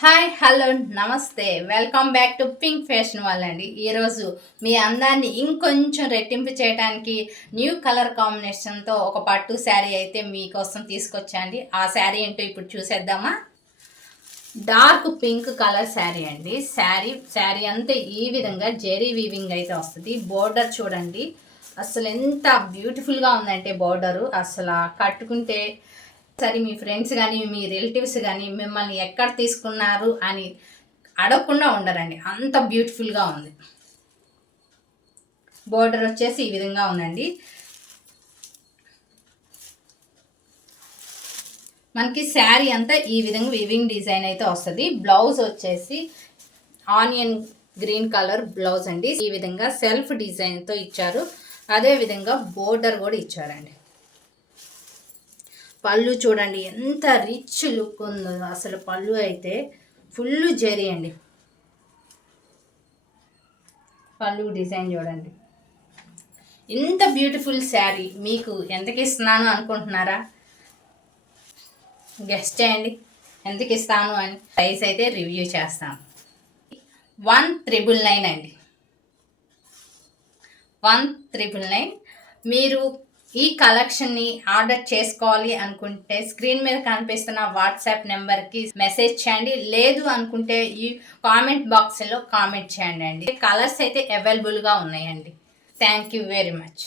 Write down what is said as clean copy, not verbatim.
Hi hello నమస్తే welcome back to pink fashion వాళ్ళండి. ఈరోజు మీ అందాన్ని ఇంకొంచెం రెట్టింపు చేయడానికి న్యూ కలర్ కాంబినేషన్తో ఒక పట్టు శారీ అయితే మీకోసం తీసుకొచ్చాండి. ఆ శారీ ఏంటో ఇప్పుడు చూసేద్దామా. డార్క్ పింక్ కలర్ శారీ అండి. శారీ అంతా ఈ విధంగా జెరీ వీవింగ్ అయితే వస్తుంది. బోర్డర్ చూడండి అసలు ఎంత బ్యూటిఫుల్గా ఉందంటే బోర్డరు అసలు కట్టుకుంటే సరే మీ ఫ్రెండ్స్ కానీ మీ రిలేటివ్స్ కానీ మిమ్మల్ని ఎక్కడ తీసుకున్నారు అని అడగకుండా ఉండరండి, అంత బ్యూటిఫుల్గా ఉంది. బోర్డర్ వచ్చేసి ఈ విధంగా ఉందండి. మనకి శారీ అంతా ఈ విధంగా వీవింగ్ డిజైన్ అయితే వస్తుంది. బ్లౌజ్ వచ్చేసి ఆనియన్ గ్రీన్ కలర్ బ్లౌజ్ అండి. ఈ విధంగా సెల్ఫ్ డిజైన్తో ఇచ్చారు. అదే విధంగా బోర్డర్ కూడా ఇచ్చారండి. పళ్ళు చూడండి ఎంత రిచ్ లుక్ ఉందో, అసలు పళ్ళు అయితే ఫుల్ జరీ అండి. పళ్ళు డిజైన్ చూడండి. ఇంత బ్యూటిఫుల్ శారీ మీకు ఎంతకి ఇస్తున్నాను అనుకుంటున్నారా? గెస్ట్ చేయండి ఎంతకి ఇస్తాను అని. ప్రైస్ అయితే రివ్యూ చేస్తాను. 1999 అండి. 1999. మీరు ఈ కలెక్షన్ని ఆర్డర్ చేసుకోవాలి అనుకుంటే స్క్రీన్ మీద కనిపిస్తున్న వాట్సాప్ నెంబర్కి మెసేజ్ చేయండి. లేదు అనుకుంటే ఈ కామెంట్ బాక్స్లో కామెంట్ చేయండి అండి. కలర్స్ అయితే అవైలబుల్గా ఉన్నాయండి. Thank you very much.